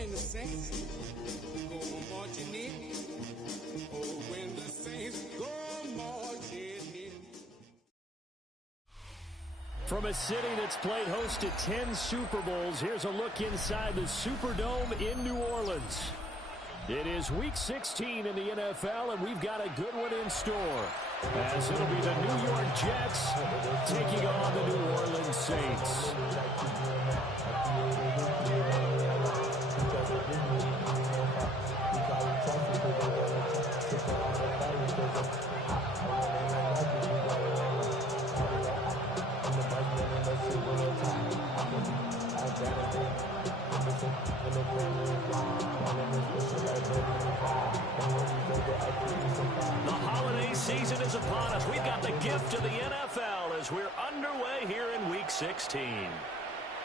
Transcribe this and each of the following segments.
when the saints go marching in. Oh, when the saints go marching in. From a city that's played host to 10 Super Bowls, here's a look inside the Superdome in New Orleans. It is Week 16 in the NFL, and we've got a good one in store, as it'll be the New York Jets taking on the New Orleans Saints. The holiday season is upon us. We've got the gift of the NFL as we're underway here in Week 16.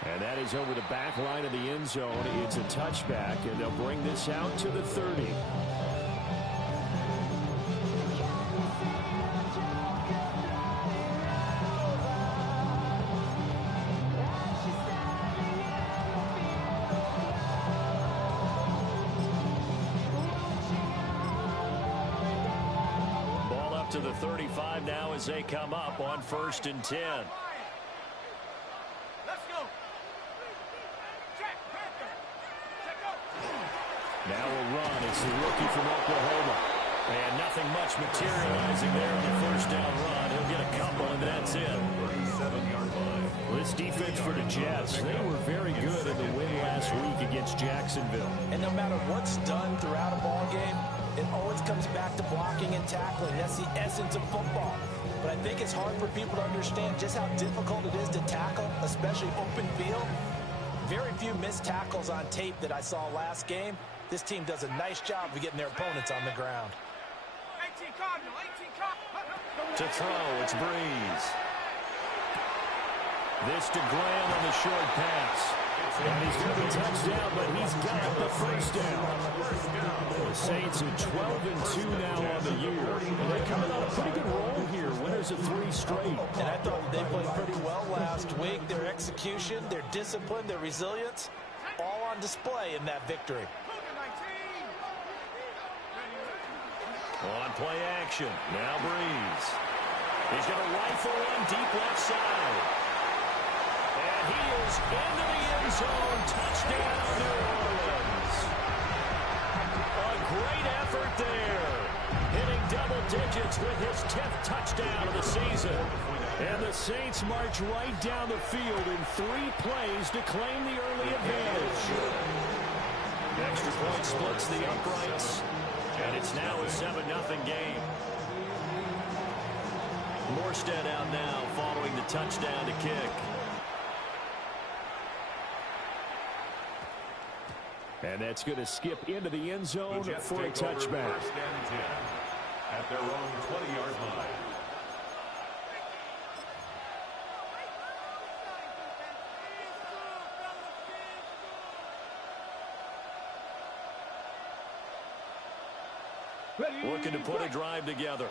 And that is over the back line of the end zone. It's a touchback, and they'll bring this out to the 30. To the 35 now as they come up on 1st and 10. Let's go. Now we'll run. It's the rookie from Oklahoma. And nothing much materializing there on the first down run. He'll get a couple, and that's it. 37-yard line. Well, this defense for the Jets, they were very good in the win last week against Jacksonville. And no matter what's done throughout a ball game, it always comes back to blocking and tackling. That's the essence of football. But I think it's hard for people to understand just how difficult it is to tackle, especially open field. Very few missed tackles on tape that I saw last game. This team does a nice job of getting their opponents on the ground. 18 Cardinal, 18 Cardinal. To throw, it's Breeze. This to Graham on the short pass. And he's going to be touchdown, but he's got the first down. The Saints are 12-2 now on the year. And they're coming on a pretty good roll here. Winners of 3 straight. And I thought they played pretty well last week. Their execution, their discipline, their resilience, all on display in that victory. On play action. Now Breeze. He's going to rifle one deep left side. And he is into the end zone. Touchdown, New Orleans. A great effort there. Hitting double digits with his 10th touchdown of the season. And the Saints march right down the field in 3 plays to claim the early advantage. Extra point splits the uprights. And it's now a 7-0 game. Morstead out now following the touchdown to kick. And that's going to skip into the end zone for a touchback. First and 10 at their own 20-yard line. Looking to put a drive together.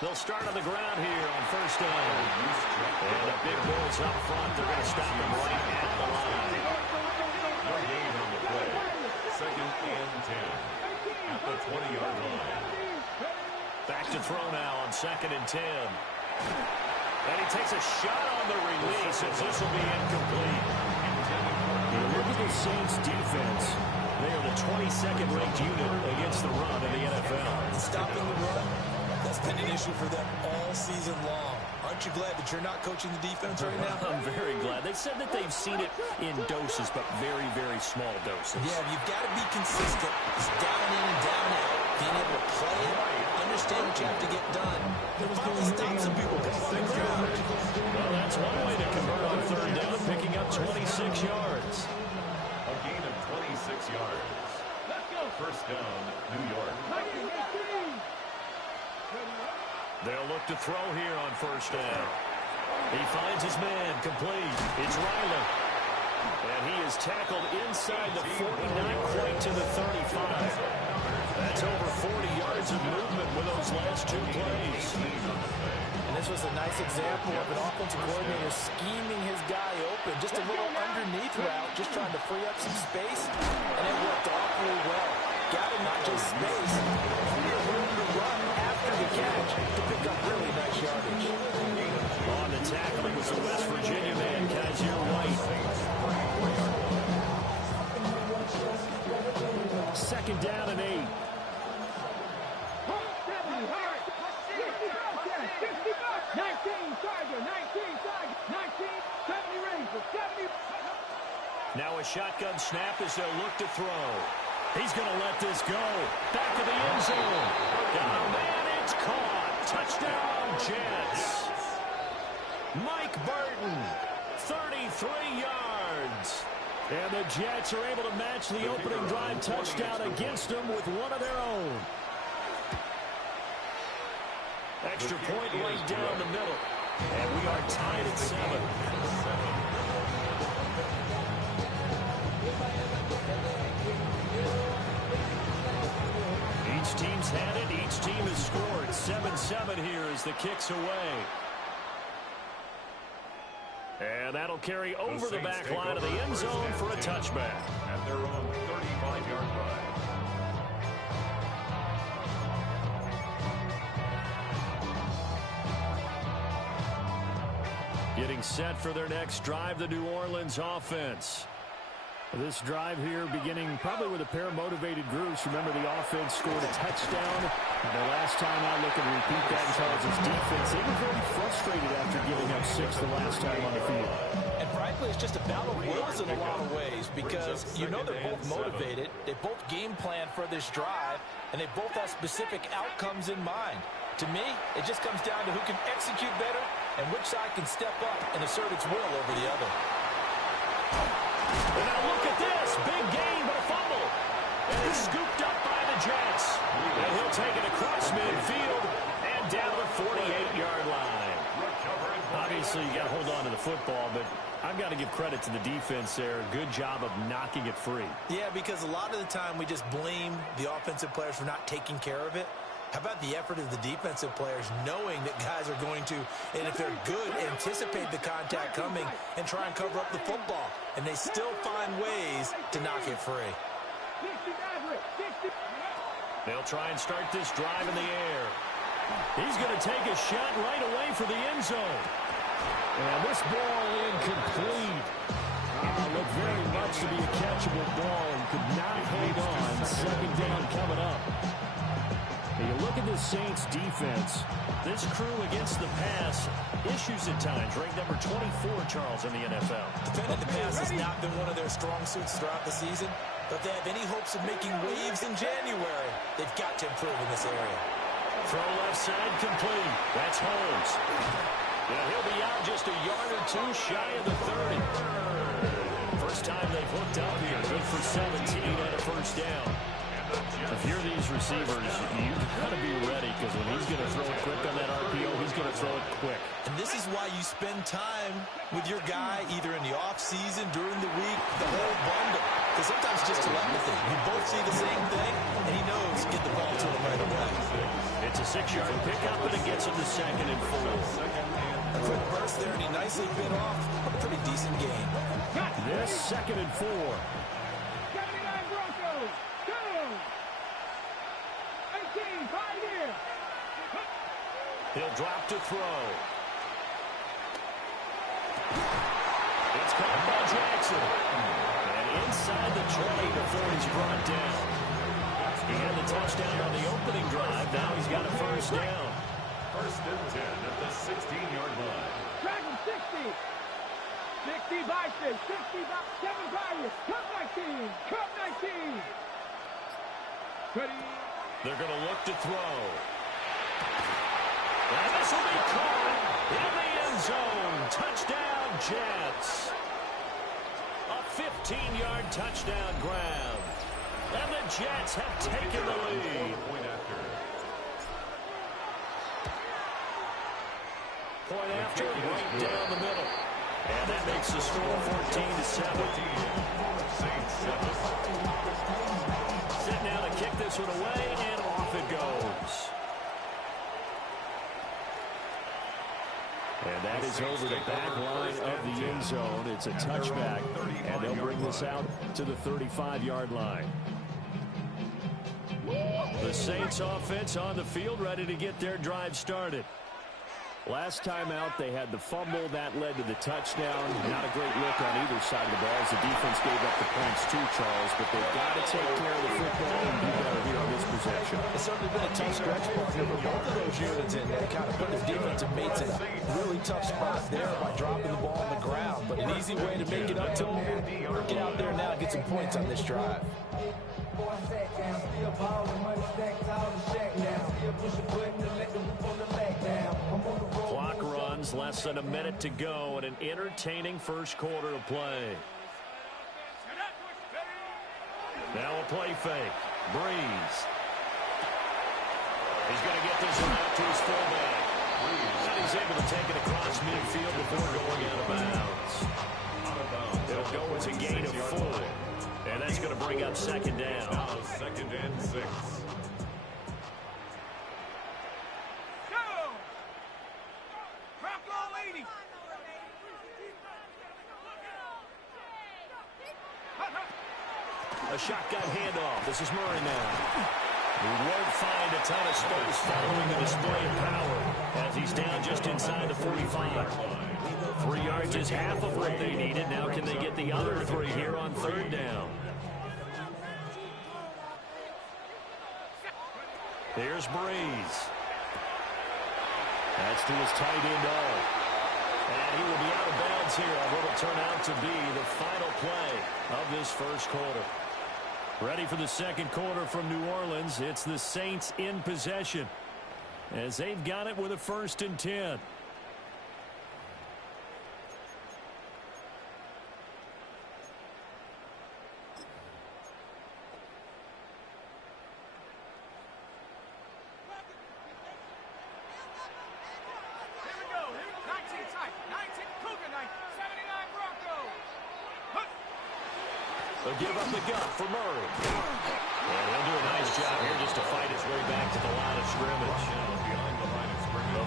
They'll start on the ground here on first down. And the big bulls up front. They're going to stop him right at the line. No gain on the play. 2nd and 10 at the 20-yard line. Back to throw now on 2nd and 10. And he takes a shot on the release as this will be incomplete. You look at the Saints defense. They are the 22nd ranked unit against the run in the NFL. Stopping the run, that's been an issue for them all season long. Aren't you glad that you're not coaching the defense right now? I'm very glad. They said that they've seen it in doses, but very, very small doses. Yeah, you've got to be consistent. It's down in and down out. Being able to play it, understand what you have to get done. And finally stop some people coming on the ground. Well, that's one way to convert on 3rd down, picking up 26 yards. A gain of 26 yards. First down, New York. They'll look to throw here on first down. He finds his man, complete. It's Riley. And he is tackled inside the 49, quite to the 35. That's over 40 yards of movement with those last 2 plays. And this was a nice example of an offensive coordinator scheming his guy open. Just a little underneath route, just trying to free up some space, and it worked awfully well. Got him not just space, clear room to run after the catch to pick up really nice yardage. On the tackling was the West Virginia man, Kaiser White. Second down and 8. Now a shotgun snap as they'll look to throw. He's going to let this go. Back of the end zone. Oh, man, it's caught. Touchdown, Jets. Mike Burton, 33 yards. And the Jets are able to match the opening drive touchdown against them with one of their own. Extra point right down the middle. And we are tied at 7. Each team's had it. Each team has scored. 7-7 here as the kick's away. And that'll carry over the back line of the end zone for a touchback. At their own 35-yard line. Getting set for their next drive, the New Orleans offense. This drive here beginning probably with a pair of motivated groups. Remember, the offense scored a touchdown. And the last time out, looking to repeat that in Charles' defense. They were very frustrated after giving up 6 the last time on the field. And frankly, it's just a battle of wills in a lot of ways because you know they're both motivated. They both game plan for this drive, and they both have specific outcomes in mind. To me, it just comes down to who can execute better and which side can step up and assert its will over the other. And now look at this. Big gain, but a fumble. And it's scooped up by the Jets. And he'll take it across midfield and down the 48-yard line. Obviously, you got to hold on to the football, but I've got to give credit to the defense there. Good job of knocking it free. Yeah, because a lot of the time we just blame the offensive players for not taking care of it. How about the effort of the defensive players knowing that guys are going to, and if they're good, anticipate the contact coming and try and cover up the football. And they still find ways to knock it free. They'll try and start this drive in the air. He's going to take a shot right away for the end zone. And this ball incomplete. Looked very much to be a catchable ball and could not hang on. Second down coming up. You look at the Saints defense. This crew against the pass issues at times. Ranked number 24, Charles, in the NFL. Defending the pass has not been one of their strong suits throughout the season. But if they have any hopes of making waves in January, they've got to improve in this area. Throw left side complete. That's Holmes. Yeah, he'll be out just a yard or two shy of the 30. First time they've hooked up here. Good for 17 and a first down. If you're these receivers, you've got to be ready because when he's going to throw it quick on that RPO, he's going to throw it quick. And this is why you spend time with your guy either in the offseason, during the week, the whole bundle. Because sometimes it's just telepathy. You both see the same thing, and he knows to get the ball to him right away. It's a 6-yard pickup, and it gets him to 2nd and 4. A quick burst there, and he nicely bit off a pretty decent gain. This 2nd and 4. He'll drop to throw. It's caught by Jackson. And inside the 20 before he's brought down. He had the touchdown on the opening drive. Now he's got a first down. 1st and 10 at the 16-yard line. Drag him 60. 60 by 6. 60 by 7 by you. Cut 19. Cut 19. Ready. They're going to look to throw. And this will be caught in the end zone. Touchdown, Jets. A 15-yard touchdown grab. And the Jets have taken the lead. Point after, right down the middle. And that makes the score 14-7. Set now to kick this one away, and off it goes. That is over the back line of the end zone. It's a touchback, and they'll bring this out to the 35-yard line. The Saints offense on the field, ready to get their drive started. Last time out, they had the fumble. That led to the touchdown. Not a great look on either side of the ball as the defense gave up the points too, Charles. But they've got to take care of the football and do better here on this possession. It's certainly been a tough stretch, partner, but both of those units in there kind of put his defensive mates in a really tough spot there by dropping the ball on the ground. But an easy way to make it up to him. Get out there now and get some points on this drive. Clock runs, less than a minute to go, and an entertaining first quarter of play. Now a play fake. Breeze. He's going to get this one out to his fullback. And he's able to take it across midfield before going out of bounds. It'll go as a gain of 4. And that's going to bring up second down. Now 2nd and 6. A shotgun handoff. This is Murray now. He won't find a ton of space following the display of power as he's down just inside the 45. 3 yards is half of what they needed. Now can they get the other 3 here on 3rd down? Here's Breeze. That's to his tight end all. And he will be out of bounds here on what will turn out to be the final play of this first quarter. Ready for the second quarter from New Orleans. It's the Saints in possession as they've got it with a 1st and 10. They'll give up the gut for Murray. And he'll do a nice job here just to fight his way back to the line of scrimmage.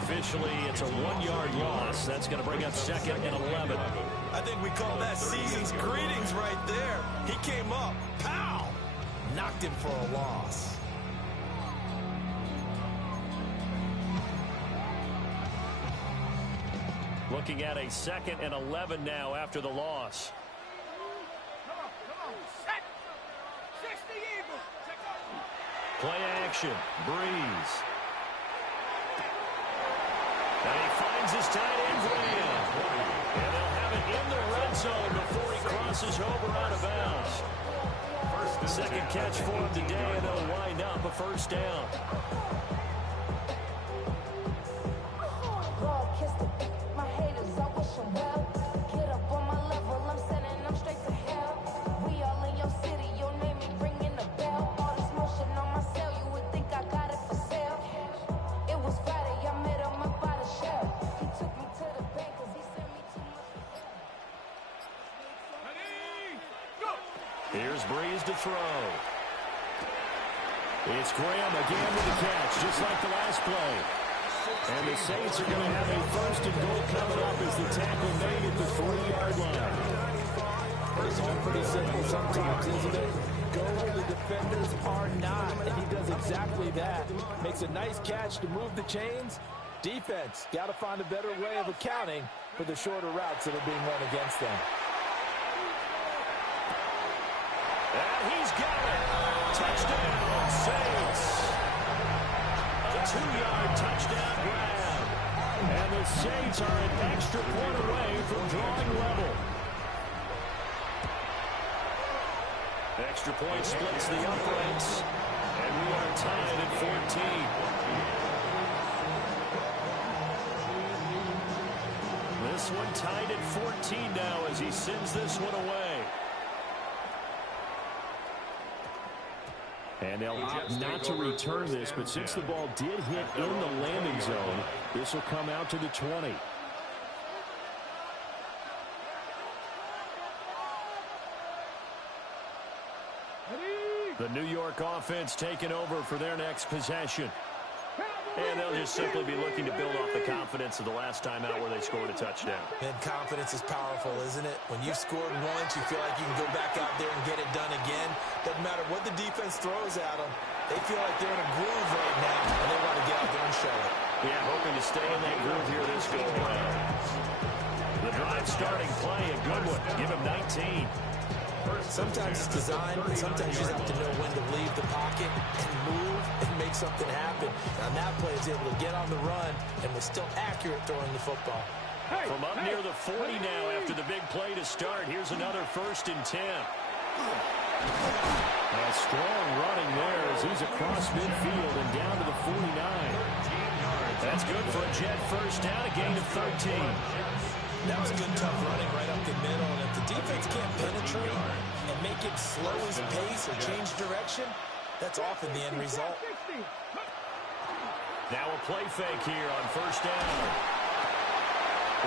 Officially, it's a 1-yard loss. That's going to bring up 2nd and 11. I think we call that season's greetings right there. He came up, pow, knocked him for a loss. Looking at a 2nd and 11 now after the loss. Play action. Breeze. And he finds his tight end Graham. And they'll have it in the red zone before he crosses over out of bounds. Second catch for him today, and they'll wind up a 1st down. Here's Breeze to throw. It's Graham again with the catch, just like the last play. And the Saints are going to have a 1st and goal coming up as the tackle made at the 40-yard line. It's all pretty simple sometimes, isn't it? Go where the defenders are not, and he does exactly that. Makes a nice catch to move the chains. Defense, got to find a better way of accounting for the shorter routes that are being run against them. And he's got it. Touchdown, Saints. A 2-yard touchdown grab. And the Saints are an extra point away from drawing level. Extra point splits the uprights. And we are tied at 14. This one tied at 14 now as he sends this one away. And they'll opt not to return this, but since the ball did hit in the landing zone, this will come out to the 20. The New York offense taking over for their next possession. Cowboys! And they'll just simply be looking to build off the confidence of the last time out where they scored a touchdown. And confidence is powerful, isn't it? When you've scored once, you feel like you can go back out there and get it done again. Doesn't matter what the defense throws at them. They feel like they're in a groove right now, and they want to get out there and show it. Yeah, hoping to stay in that groove here this go around. The drive starting play, a good one. Give him 19. Sometimes it's designed, and sometimes you just have to know when to leave the pocket and move and make something happen. And on that play, he's able to get on the run and was still accurate throwing the football. From up near the 40 now after the big play to start, here's another 1st and 10. A strong running there as he's across midfield and down to the 49. That's good for a Jet first down, a gain of 13. That was good, tough running right up the middle. And if the defense can't penetrate and make it slow his pace or change direction, that's often the end result. Now a play fake here on 1st down.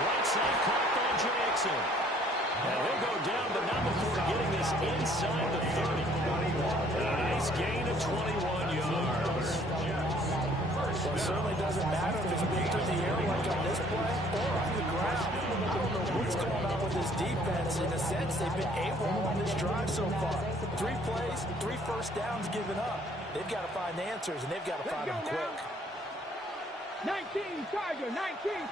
Right side caught by Jackson. Now he'll go down, but not before getting this inside the 30. A nice gain of 21 yards. Well, it certainly doesn't matter if it's been through the air like on this play or on the ground. I don't know what's going on with this defense. In a sense, they've been AWOL on this drive so far. 3 plays, 3 first downs given up. They've got to find answers, and they've got to find them quick. 19, Tiger, 19.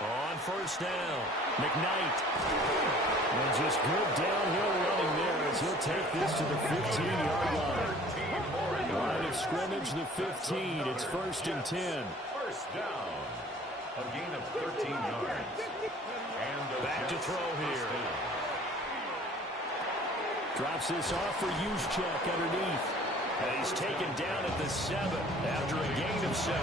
On 1st down, McKnight. And just good downhill running there as he'll take this to the 15-yard line. Line of scrimmage, the 15. It's 1st and 10. First down. A gain of 13 yards. And back to throw here. Drops this off for Juszczyk underneath. And he's taken down at the 7 after a gain of 7.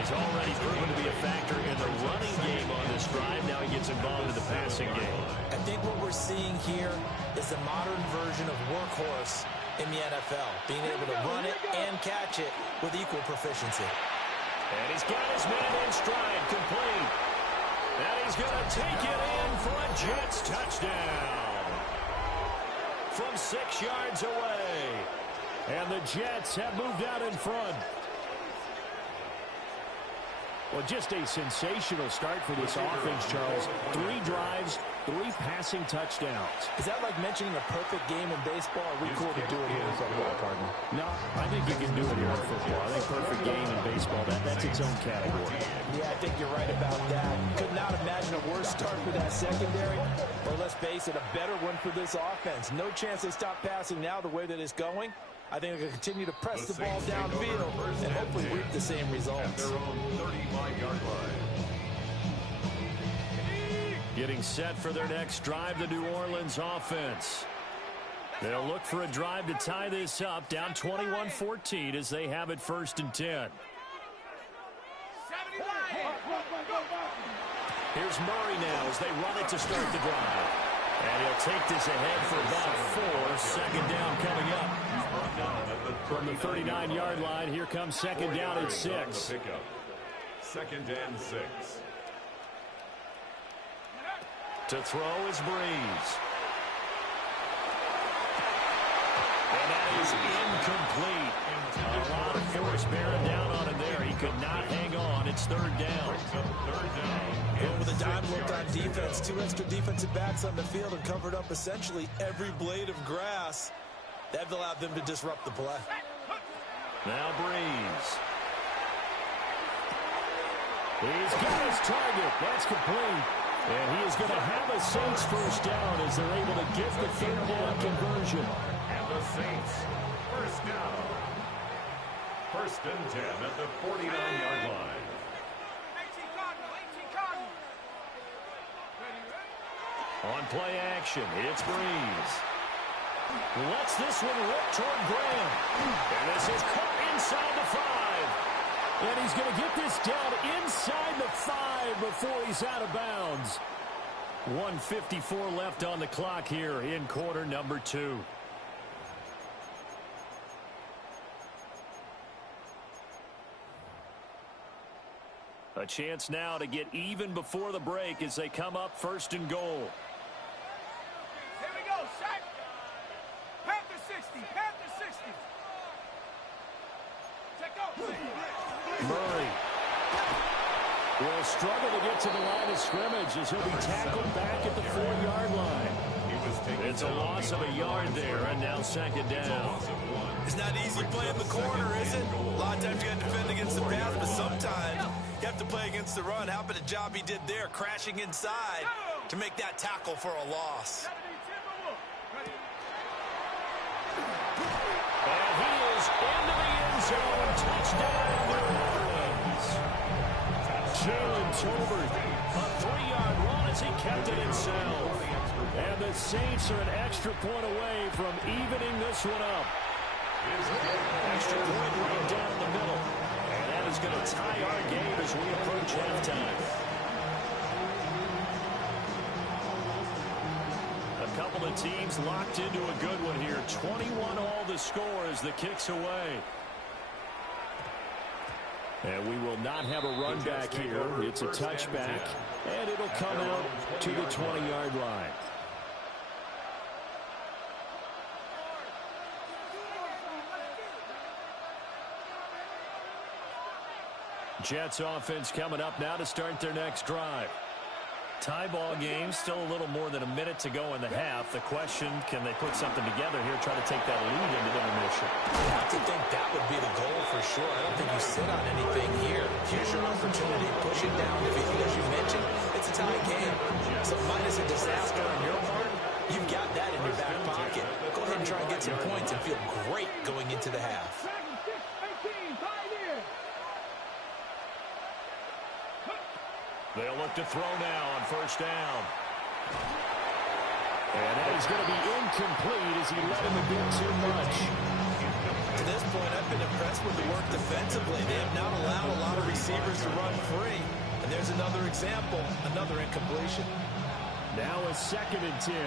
He's already proven to be a factor in the running game on this drive. Now he gets involved in the passing game. I think what we're seeing here is a modern version of workhorse in the NFL, being able to run it and catch it with equal proficiency. And he's got his man in stride, complete. And he's going to take it in for a Jets touchdown from 6 yards away. And the Jets have moved out in front. Well, just a sensational start for this offense, Charles. 3 drives, 3 passing touchdowns. Is that like mentioning a perfect game in baseball? Or we cool to do it here in football, partner? No, I think you can do it here in football. I think perfect game in baseball, that's its own category. Yeah, I think you're right about that. Could not imagine a worse start for that secondary. Or let's face it, a better one for this offense. No chance they stop passing now the way that it's going. I think they're going to continue to press the ball downfield and hopefully reap the same results. Their own 35-yard line. Getting set for their next drive, the New Orleans offense. They'll look for a drive to tie this up, down 21-14 as they have it 1st and 10. Here's Murray now as they run it to start the drive. And he'll take this ahead for about 4. 2nd down coming up. From the 39-yard line, here comes 2nd down at 6. 2nd and 6. To throw is Breeze. And that is incomplete. A lot of force bearing down on him there. He could not hang on. It's 3rd down. And with a dime look on defense, 2 extra defensive backs on the field and covered up essentially every blade of grass. That allowed them to disrupt the play. Now Breeze. He's got his target. That's complete. And he is going to have a Saints first down as they're able to get the 3rd down conversion. And the Saints first down. 1st and 10 at the 49-yard line. On play action, it's Breeze. Lets this one rip toward Graham. And this is caught inside the 5. And he's going to get this down inside the 5 before he's out of bounds. 1:54 left on the clock here in quarter number 2. A chance now to get even before the break as they come up 1st and goal. Here we go, sack. Panther 60, Panther 60. Murray will struggle to get to the line of scrimmage as he'll be tackled back at the 4-yard line. It's a loss of a yard there, and now second down. It's not easy playing the corner, is it? A lot of times you got to defend against the pass, but sometimes you have to play against the run. How about the job he did there, crashing inside to make that tackle for a loss? And he is into the end zone. Touchdown, New Orleans. Jalen Tolbert, a 3-yard run as he kept it himself. And the Saints are an extra point away from evening this one up. Extra point right down the middle. And that is going to tie our game as we approach halftime. A couple of teams locked into a good one here. 21 all the score as the kick's away. And we will not have a run back here. It's a touchback. And it'll come out to the 20-yard line. Jets offense coming up now to start their next drive. Tie ball game, still a little more than a minute to go in the half. The question, can they put something together here, try to take that lead into intermission? I have to think that would be the goal for sure. I don't think you sit on anything here. Here's your opportunity. Push it down. As you mentioned, it's a tie game. So minus a disaster on your part, you've got that in your back pocket. Go ahead and try and get some points and feel great going into the half. They'll look to throw now on first down. And that is going to be incomplete as he let him a bit too much. To this point, I've been impressed with the work defensively. They have not allowed a lot of receivers to run free. And there's another example, another incompletion. Now a 2nd and 10.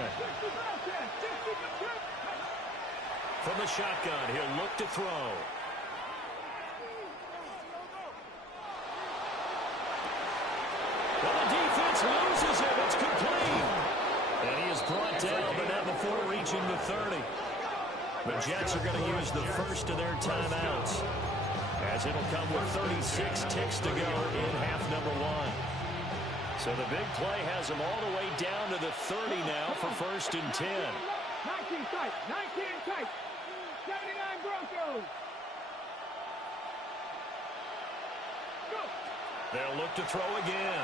From the shotgun, he'll look to throw. Well, the defense loses it. It's complete. And he is brought down, but not before reaching the 30. The Jets are going to use the first of their timeouts, as it'll come with 36 ticks to go in half number 1. So the big play has them all the way down to the 30 now for 1st and 10. 19 tight, 19 tight, 79 Broncos. Go. They'll look to throw again.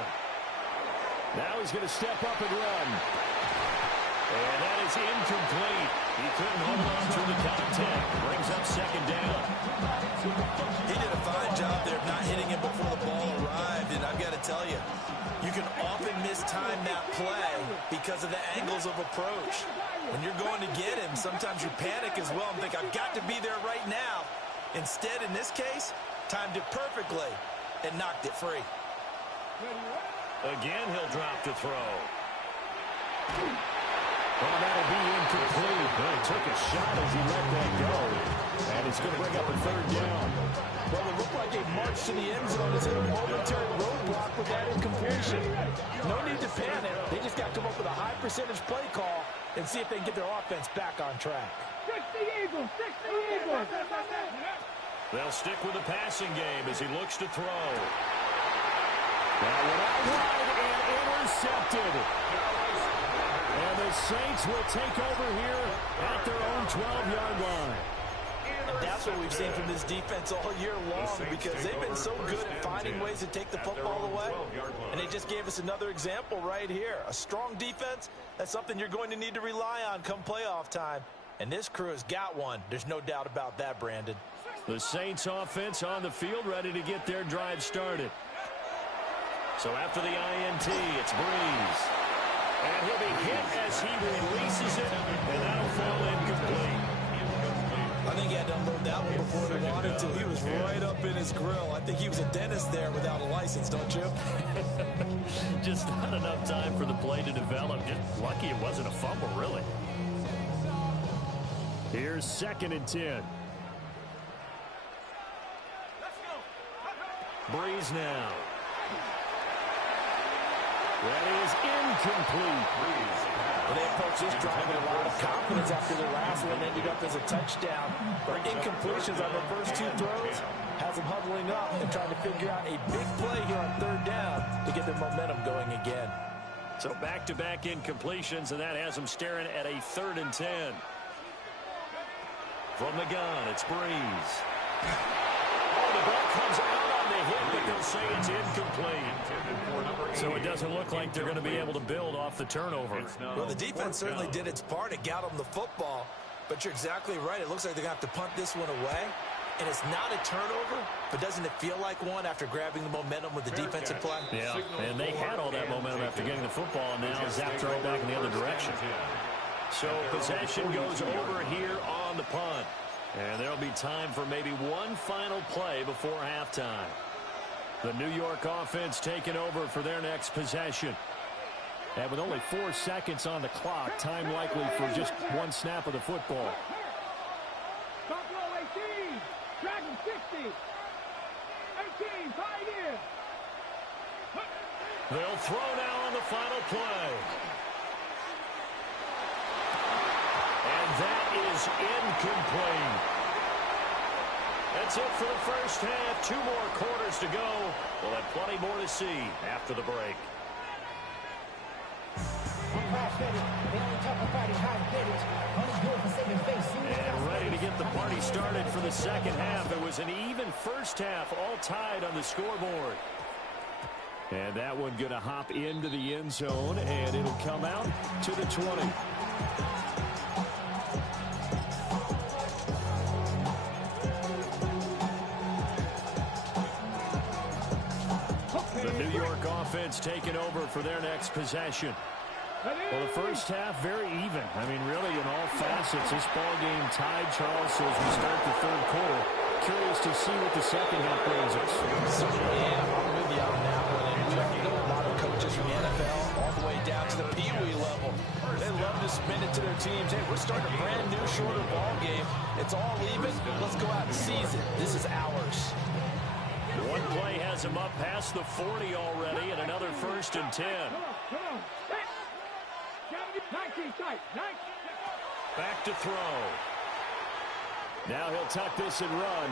Now he's going to step up and run. And that is incomplete. He couldn't hold on through the contact. Brings up 2nd down. He did a fine job there of not hitting him before the ball arrived. And I've got to tell you, you can often mistime that play because of the angles of approach. When you're going to get him, sometimes you panic as well and think, I've got to be there right now. Instead, in this case, timed it perfectly and knocked it free. Again, he'll drop to throw. Well, that'll be incomplete. He took a shot as he let that go. And it's going to bring up a 3rd down. Well, it looked like a march to the end zone. It's a momentary roadblock with that incompletion. No need to panic. They just got to come up with a high percentage play call and see if they can get their offense back on track. 60 Eagles, 60 Eagles. They'll stick with the passing game as he looks to throw. Now went out wide and intercepted. And the Saints will take over here at their own 12-yard line. And that's what we've seen from this defense all year long, because they've been so good at finding ways to take the football away. And they just gave us another example right here. A strong defense, that's something you're going to need to rely on come playoff time. And this crew has got one. There's no doubt about that, Brandon. The Saints offense on the field ready to get their drive started. So after the INT, it's Breeze. And he'll be hit as he releases it, and that'll fall incomplete. I think he had to unload that one before he wanted to. He was right up in his grill. I think he was a dentist there without a license, don't you? Just not enough time for the play to develop. Just lucky it wasn't a fumble, really. Here's 2nd and 10. Breeze now. That is incomplete. And they approached this drive with a lot of confidence after their last one ended up as a touchdown. But incompletions on their first two throws has them huddling up and trying to figure out a big play here on third down to get their momentum going again. So back-to-back incompletions, and that has them staring at a 3rd and 10. From the gun, it's Breeze. Oh, the ball comes out on the hit, but they'll say it's incomplete. So it doesn't look like they're going to be able to build off the turnover. Well, the defense certainly did its part. It got them the football. But you're exactly right. It looks like they're going to have to punt this one away. And it's not a turnover, but doesn't it feel like one after grabbing the momentum with the defensive play? Yeah, and they had all that momentum after getting the football, and now Zap throw it back in the other direction. So possession goes over here on the punt. And there'll be time for maybe one final play before halftime. The New York offense taking over for their next possession. And with only 4 seconds on the clock, time likely for just one snap of the football. Buffalo 18, Dragon 60, 18, tied in. They'll throw now on the final play. And that is incomplete. That's it for the first half. 2 more quarters to go. We'll have plenty more to see after the break. And ready to get the party started for the second half. It was an even first half, all tied on the scoreboard. And that one going to hop into the end zone, and it'll come out to the 20. The New York offense taking over for their next possession. Well, the first half, very even. I mean, really, in all facets, this ball game tied, Charles, so as we start the third quarter. Curious to see what the second half brings us. So, yeah, I'm with you on that one. And we all know a lot of coaches from the NFL all the way down to the Pee Wee level. They love to spin it to their teams. Hey, we're starting a brand new, shorter ball game. It's all even. Let's go out and seize it. This is ours. One play has him up past the 40 already, and another 1st and 10. Come on. Back to throw. Now he'll tuck this and run.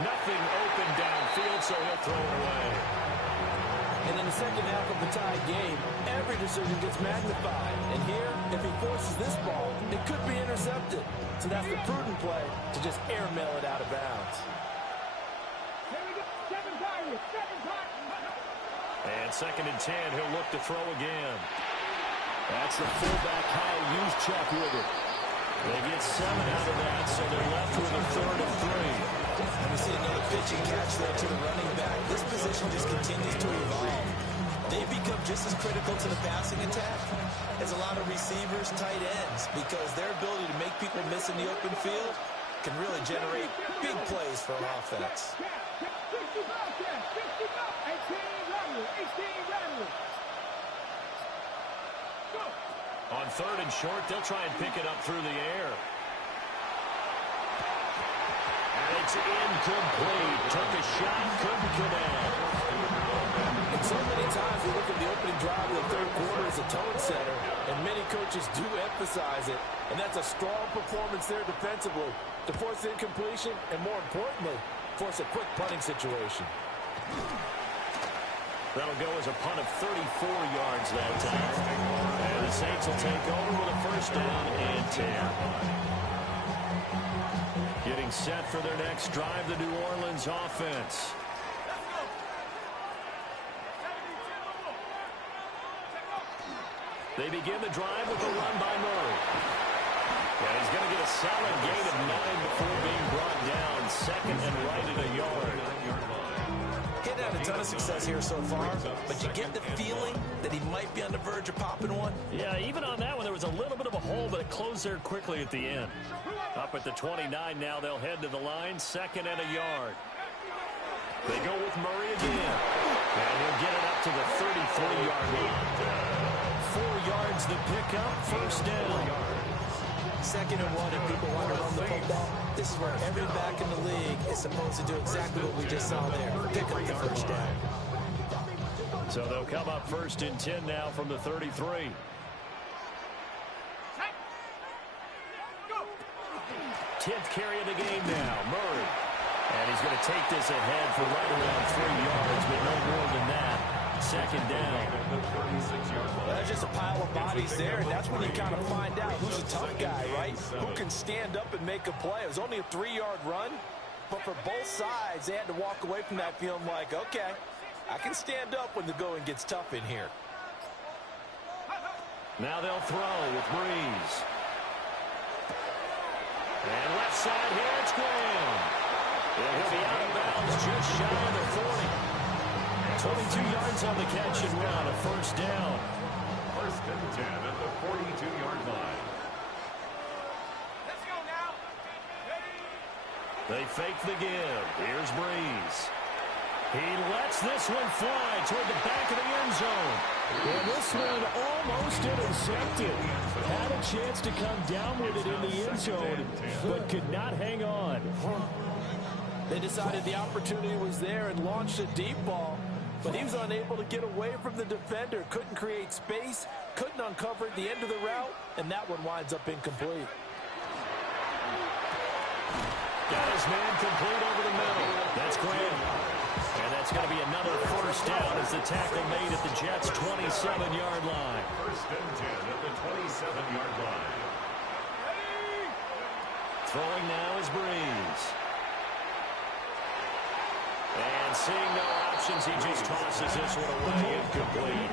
Nothing open downfield, so he'll throw it away. And in the second half of the tied game, every decision gets magnified. And here, if he forces this ball, it could be intercepted. So that's the prudent play to just airmail it out of bounds. Here we go. 7 Pirates. 7 Pirates. And 2nd and 10, he'll look to throw again. That's the fullback high use check with it. They get 7 out of that, so they're left with a 3rd and 3. And we see another pitch and catch there to the running back. This position just continues to evolve. They become just as critical to the passing attack as a lot of receivers, tight ends, because their ability to make people miss in the open field can really generate big plays for an offense. 18 runners. On 3rd and short, they'll try and pick it up through the air. And it's incomplete. Took a shot, couldn't connect. And so many times we look at the opening drive of the third quarter as a tone setter, and many coaches do emphasize it. And that's a strong performance there defensively to force incompletion and, more importantly, force a quick punting situation. That'll go as a punt of 34 yards that time. And the Saints will take over with a 1st down and 10. Getting set for their next drive, the New Orleans offense. They begin the drive with a run by Murray. And he's going to get a solid gain of 9 before being brought down. 2nd and right at a yard. Getting had a ton of success here so far, but you get the feeling that he might be on the verge of popping one. Yeah, even on that one, there was a little bit of a hole, but it closed there quickly at the end. Up at the 29 now, they'll head to the line, 2nd and a yard. They go with Murray again, and he'll get it up to the 33-yard line. 4 yards the pickup, 1st down. 2nd and 1, if people want to run the football, this is where every back in the league is supposed to do exactly what we just saw there. Pick up the 1st down. So they'll come up 1st and 10 now from the 33. 10th carry of the game now. Murray. And he's going to take this ahead for right around 3 yards, but no more than that. Second down. That's just a pile of bodies there, and that's when you kind of find out who's a tough guy, right? Who can stand up and make a play. It was only a 3-yard run, but for both sides, they had to walk away from that feeling like, okay, I can stand up when the going gets tough in here. Now they'll throw with Breeze. And left side here, it's Graham. And he'll be out of bounds just shy of the 40. 22 yards on the catch and run, a first down. First and 10 at the 42-yard line. Let's go now. They fake the give. Here's Breeze. He lets this one fly toward the back of the end zone. And this one almost intercepted. Had a chance to come down with it in the end zone, but could not hang on. They decided the opportunity was there and launched a deep ball, but he was unable to get away from the defender. Couldn't create space, couldn't uncover at the end of the route, and that one winds up incomplete. Got his man complete over the middle. That's Graham. And that's going to be another first down as the tackle made at the Jets' 27-yard line. First and 10 at the 27-yard line. Throwing now is Breeze. And seeing no options, he just tosses this one away, incomplete.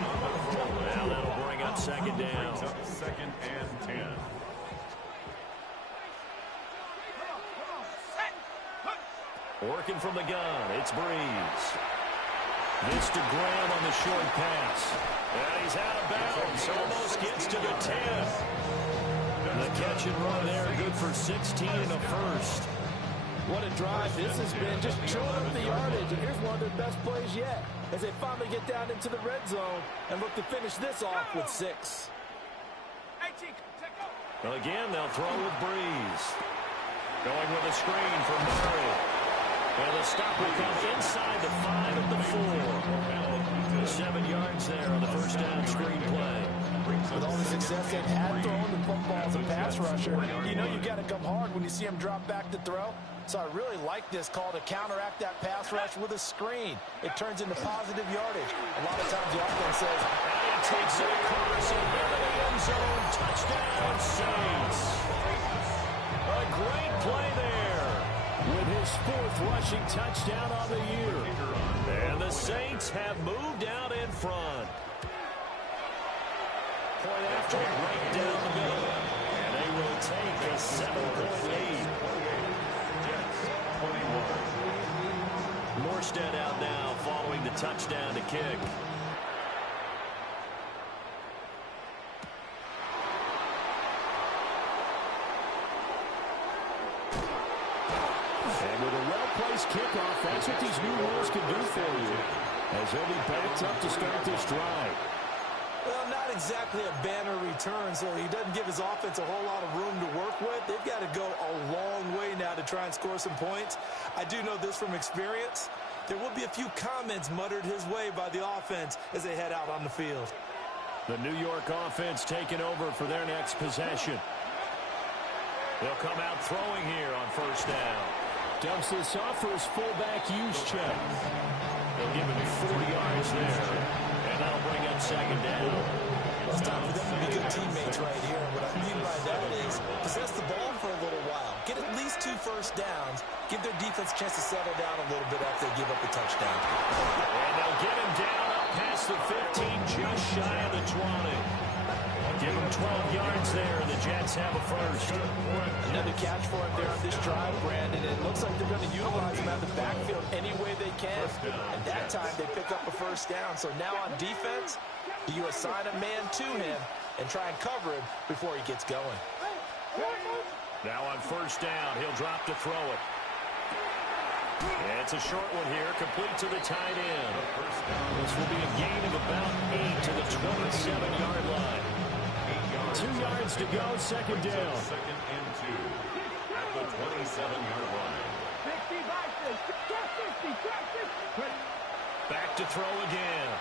Now that'll bring up second down. Second and 10. Working from the gun, it's Breeze. This to Graham on the short pass. And he's out of bounds, almost gets to the 10. The catch and run there, good for 16 and a first. What a drive this has been, just chewing up the yardage, and here's one of their best plays yet as they finally get down into the red zone and look to finish this off with 6. Again, they'll throw with Breeze. Going with a screen for Murray. And the stop will come inside the 5 of the 4. 7 yards there on the first down screen play. With all the success they've had throwing the football as a pass rusher, you know you got to come hard when you see him drop back to throw. So I really like this call to counteract that pass rush with a screen. It turns into positive yardage. A lot of times the offense says, and he takes it across and into the end zone. Touchdown, Saints. A great play there. With his 4th rushing touchdown on the year. And the Saints have moved out in front. Point after right down the middle. And they will take a 7-point lead. Morstead out now following the touchdown to kick. And with a well-placed kickoff, that's what these new rules can do for you. As he'll be backed up to start this drive. well, not exactly a banner return, so he doesn't give his offense a whole lot of room to work with. They've got to go a long way now to try and score some points. I do know this from experience. There will be a few comments muttered his way by the offense as they head out on the field. The New York offense taking over for their next possession. They'll come out throwing here on first down. Dumps this off for his fullback use check. They'll give him 40 yards there, and that'll bring up second down. It's time for them to be good teammates right here. And what I mean by that is possess the ball for a little while. Get at least 2 first downs. Give their defense a chance to settle down a little bit after they give up the touchdown. And they'll get him down up past the 15, just shy of the 20. Give him 12 yards there, and the Jets have a first. Another catch for him there on this drive, Brandon. It looks like they're going to utilize him out of the backfield any way they can. And that time they pick up a first down. So now on defense, you assign a man to him and try and cover him before he gets going. Now on first down, he'll drop to throw it. And it's a short one here, complete to the tight end. This will be a gain of about 8 to the 27-yard line. 2 yards to go, second down. Second and 2 at the 27-yard line. Back to throw again.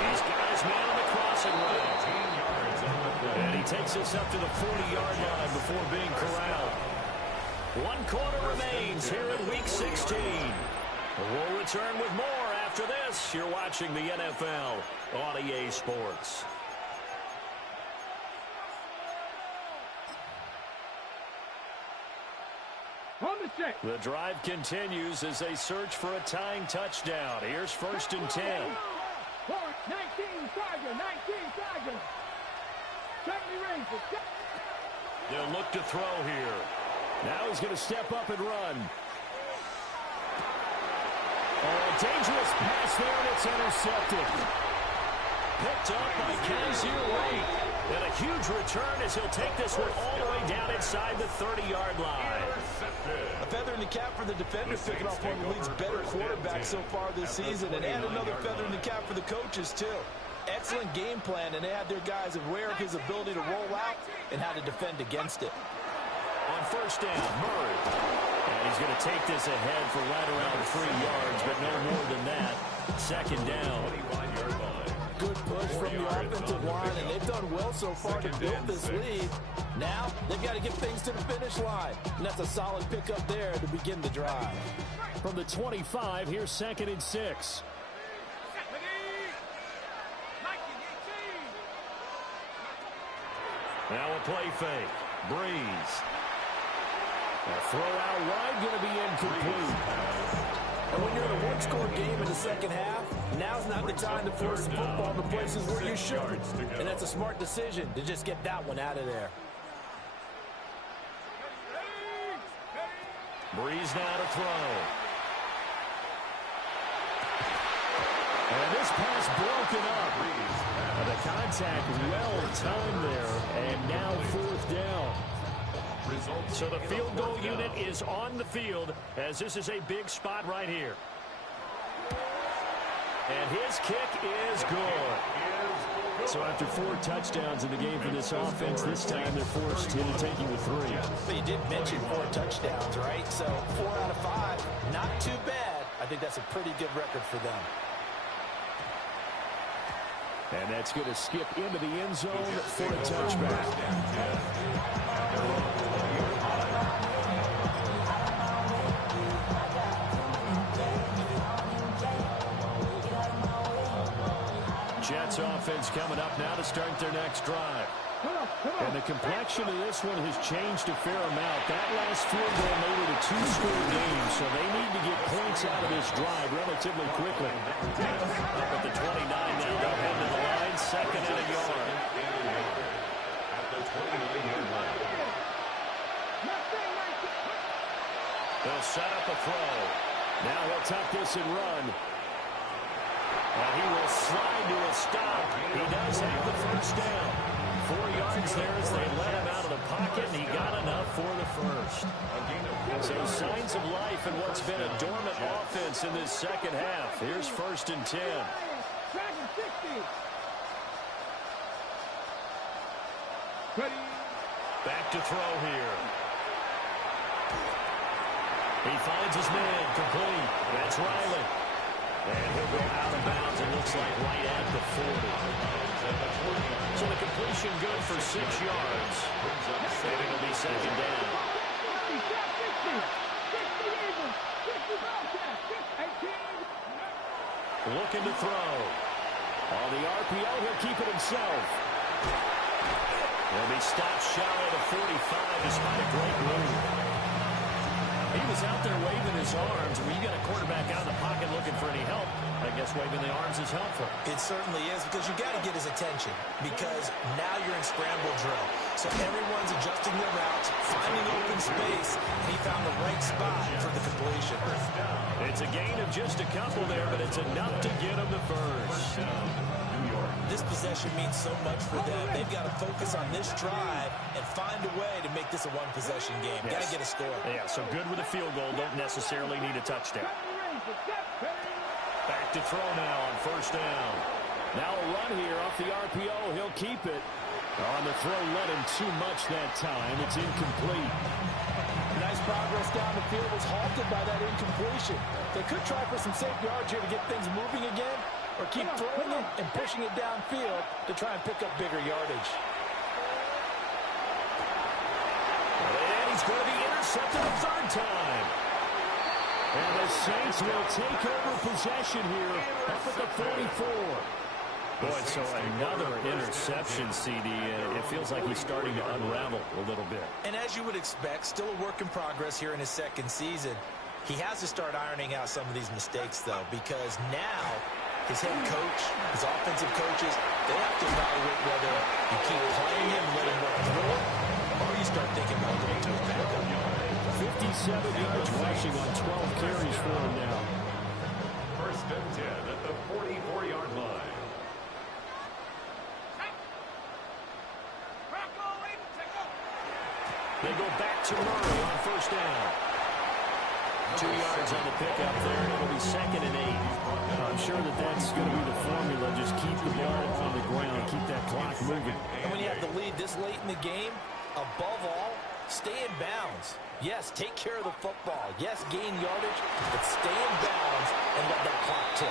He's got his man on the crossing route. 18 yards on the play. And he He takes us up to the 40-yard line before being corralled. 1 quarter remains here in Week 16. We'll return with more after this. You're watching the NFL on EA Sports. The drive continues as they search for a tying touchdown. Here's 1st and 10. 19 Tiger, 19 Tiger. They'll look to throw here. Now he's going to step up and run. Oh, a dangerous pass there, and it's intercepted. Picked up by Kaiser White. And a huge return as he'll take this one all the way down inside the 30-yard line. A feather in the cap for the defender, picking off one of the league's better quarterbacks so far this season. And another feather in the cap for the coaches, too. Excellent game plan, and they had their guys aware of his ability to roll out and how to defend against it. On 1st down, Murray. And he's going to take this ahead for right around 3 yards, but no more than that. 2nd down. Good push from the offensive line, and they've done well so far to build this lead. Now, they've got to get things to the finish line, and that's a solid pickup there to begin the drive. From the 25, here's 2nd and 6. Now a play fake. Breeze. A throw out wide going to be incomplete. And when you're in a one-score game in the second half, now's not the time to force the football in the places where you shouldn't. And that's a smart decision to just get that one out of there. Breeze now to throw. And this pass broken up. The contact well timed there, and now 4th down. So the field goal unit is on the field as this is a big spot right here. And his kick is good. So after 4 touchdowns in the game for this offense, this time they're forced into taking the 3. But you did mention 4 touchdowns, right? So 4 out of 5, not too bad. I think that's a pretty good record for them. And that's going to skip into the end zone for a touchback. Jets offense coming up now to start their next drive. And the complexion of this one has changed a fair amount. That last field goal made it a 2-score game, so they need to get points out of this drive relatively quickly. Up at the 29 now, they'll head to the line, 2nd and a yard. At the 29-yard line. They'll set up a throw. Now he'll tuck this and run. And he will slide to a stop. He does have the 1st down. 4 yards there as they let him out of the pocket, and he got enough for the 1st. So signs of life in what's been a dormant offense in this second half. Here's 1st and 10. Back to throw here. He finds his man complete. That's Riley. And he'll go out of bounds, it looks like right at the 40. So the completion good for 6 yards. And it'll be 2nd down. Looking to throw. On the RPO, he'll keep it himself. He'll be stopped shy of the 45 despite a great move. He was out there waving his arms. When you got a quarterback out of the pocket looking for any help, I guess waving the arms is helpful. It certainly is, because you got to get his attention, because now you're in scramble drill. So everyone's adjusting their routes, finding open space, and he found the right spot for the completion. It's a gain of just a couple there, but it's enough to get him the 1st. This possession means so much for them. They've got to focus on this drive and find a way to make this a one-possession game. Yes. Got to get a score. Yeah, so good with a field goal. Don't necessarily need a touchdown. Back to throw now on 1st down. Now a run here off the RPO. He'll keep it. On the throw, let him too much that time. It's incomplete. Nice progress down the field was halted by that incompletion. They could try for some safe yards here to get things moving again, or keep throwing it and pushing it downfield to try and pick up bigger yardage. he's going to be intercepted a third time. And the Saints will take over possession here up at the 44. Boy, so another interception, CD. It feels like he's starting to unravel a little bit. And as you would expect, still a work in progress here in his second season. He has to start ironing out some of these mistakes, though, because now his head coach, his offensive coaches, they have to evaluate whether you keep playing him and let him work through it, or you start thinking about going to his backup. 57 yards rushing on 12 carries for him now. First and 10 at the 44-yard line. They go back to Murray on first down. 2 yards on the pickup there. It'll be 2nd and 8. I'm sure that's going to be the formula. Just keep the ball on the ground. Keep that clock moving. And when you have the lead this late in the game, above all, stay in bounds. Yes, take care of the football. Yes, gain yardage, but stay in bounds and let that clock tick.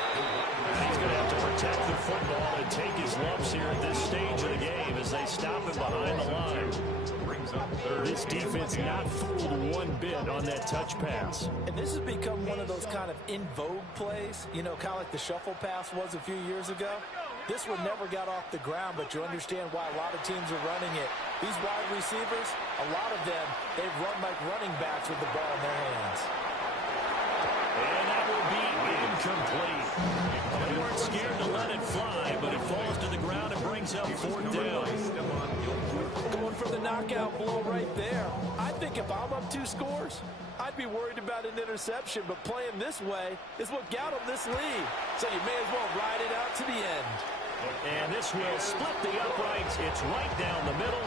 He's going to have to protect the football and take his lumps here at this stage of the game as they stop him behind the line. This defense not fooled one bit on that touch pass. And this has become one of those kind of in vogue plays, you know, kind of like the shuffle pass was a few years ago. This one never got off the ground, but you understand why a lot of teams are running it. These wide receivers, a lot of them, they've run like running backs with the ball in their hands. And that will be incomplete. They weren't scared to let it fly, but it falls to the ground and brings up 4th down. Going for the knockout blow right there. I think if I'm up 2 scores, I'd be worried about an interception, but playing this way is what got him this lead. So you may as well ride it out to the end. And this will split the uprights. It's right down the middle.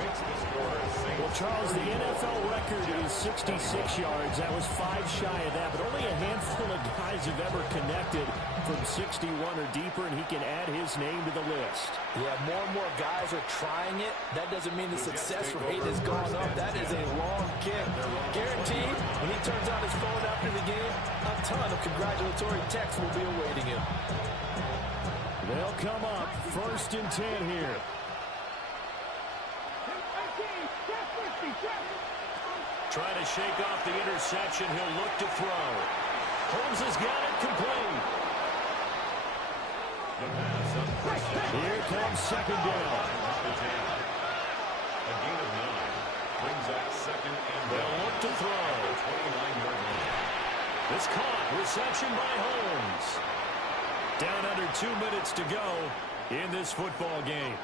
Well, Charles, the NFL record is 66 yards. That was 5 shy of that, but only a handful of guys have ever connected from 61 or deeper, and he can add his name to the list. Yeah, more and more guys are trying it. That doesn't mean the success rate has gone up. That is a long kick. Guaranteed, when he turns on his phone after the game, a ton of congratulatory texts will be awaiting him. They'll come up 1st and 10 here. Trying to shake off the interception. He'll look to throw. Holmes has got it complete. Here comes 2nd down. A gain of 9 brings up 2nd and They'll look to throw. 29-yard line. It's caught. Reception by Holmes. Down under 2 minutes to go in this football game.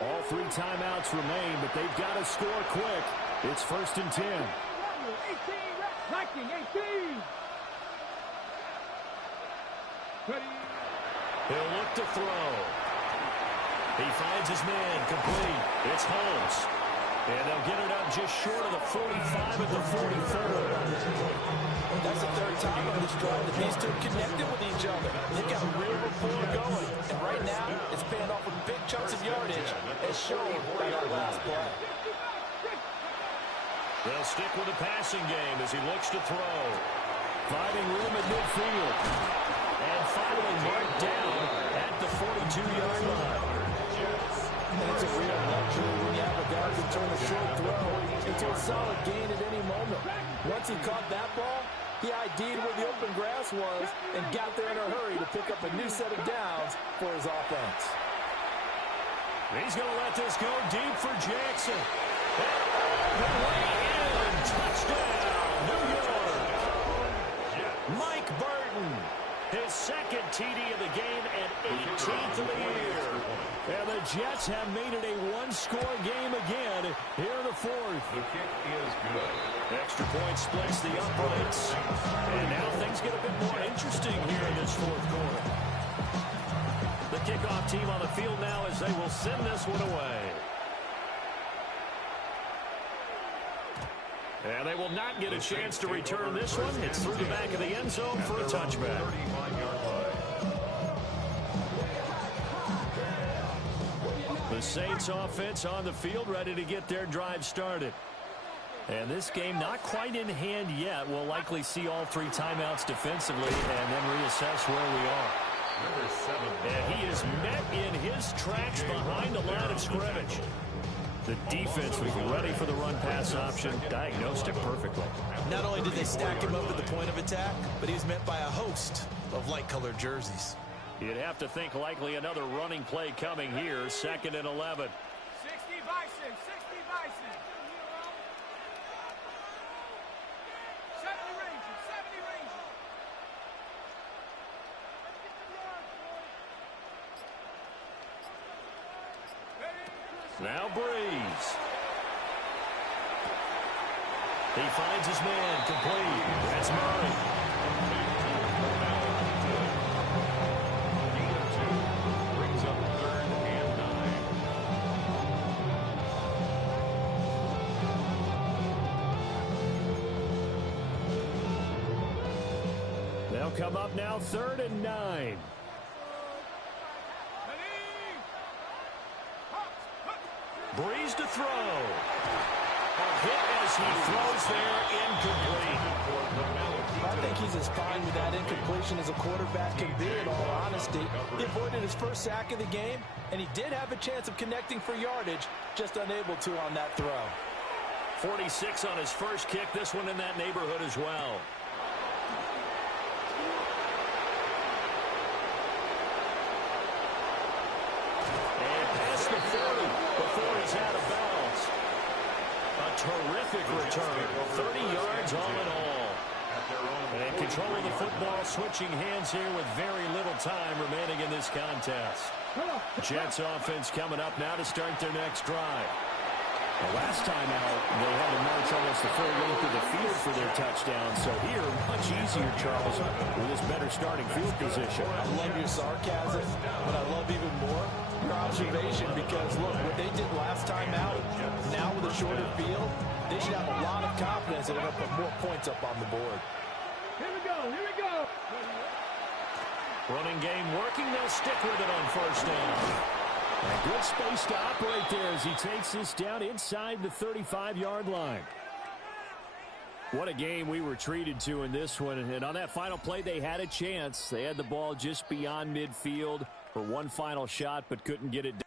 All 3 timeouts remain, but they've got to score quick. It's 1st and 10. 18, 18. He'll look to throw. He finds his man complete. It's Holmes. And they'll get it up just short of the 45 at the 44. That's the 3rd time on this drive that these 2 connected with each other. They've got a real rapport going. And right now, it's paying off with big chunks of yardage, as shown by our last play. They'll stick with the passing game as he looks to throw. Finding room at midfield. And finally marked down at the 42-yard line. And it's a real luxury when you have a guy who can turn a short throw into a solid gain at any moment. Once he caught that ball, he ID'd where the open grass was and got there in a hurry to pick up a new set of downs for his offense. He's going to let this go deep for Jackson. And the way in. Touchdown, New York. Mike Burton, his 2nd TD of the game and 18th of the year. And the Jets have made it a 1-score game again here in the 4th. The kick is good. Extra point splits the uprights. And now things get a bit more interesting here in this 4th quarter. The kickoff team on the field now as they will send this one away. And they will not get a chance to return this one. It's through the back of the end zone for a touchback. 35-yard line. The Saints offense on the field ready to get their drive started. And this game not quite in hand yet. We'll likely see all 3 timeouts defensively and then reassess where we are. Number 7. And he is met in his tracks behind the line of scrimmage. The defense was ready for the run-pass option, diagnosed it perfectly. Not only did they stack him up at the point of attack, but he was met by a host of light-colored jerseys. You'd have to think likely another running play coming here, 2nd and 11. 60 Bison, 60 Bison. 70 Rangers, 70 Rangers. Now Breeze. He finds his man complete. That's Murray. Gain of 2 brings up 3rd and 9. They'll come up now 3rd and 9. Breeze to throw. A hit as he throws there, incomplete. I think he's as fine with that incompletion as a quarterback can be, in all honesty. He avoided his first sack of the game, and he did have a chance of connecting for yardage, just unable to on that throw. 46 on his first kick, this one in that neighborhood as well. And past the 40 before he's out of bounds. A terrific return, 30 yards all in all. And control of the football, switching hands here with very little time remaining in this contest. Jets offense coming up now to start their next drive. The last time out, they had to march almost the full length of the field for their touchdown. So here, much easier, Charles, with this better starting field position. I love your sarcasm, but I love even more your observation, because, look, what they did last time out, now with a shorter field, they should have a lot of confidence that they're going to put more points up on the board. Here we go, here we go. Running game working, they'll stick with it on 1st down. A good space to operate there as he takes this down inside the 35-yard line. What a game we were treated to in this one. And on that final play, they had a chance. They had the ball just beyond midfield for one final shot, but couldn't get it done.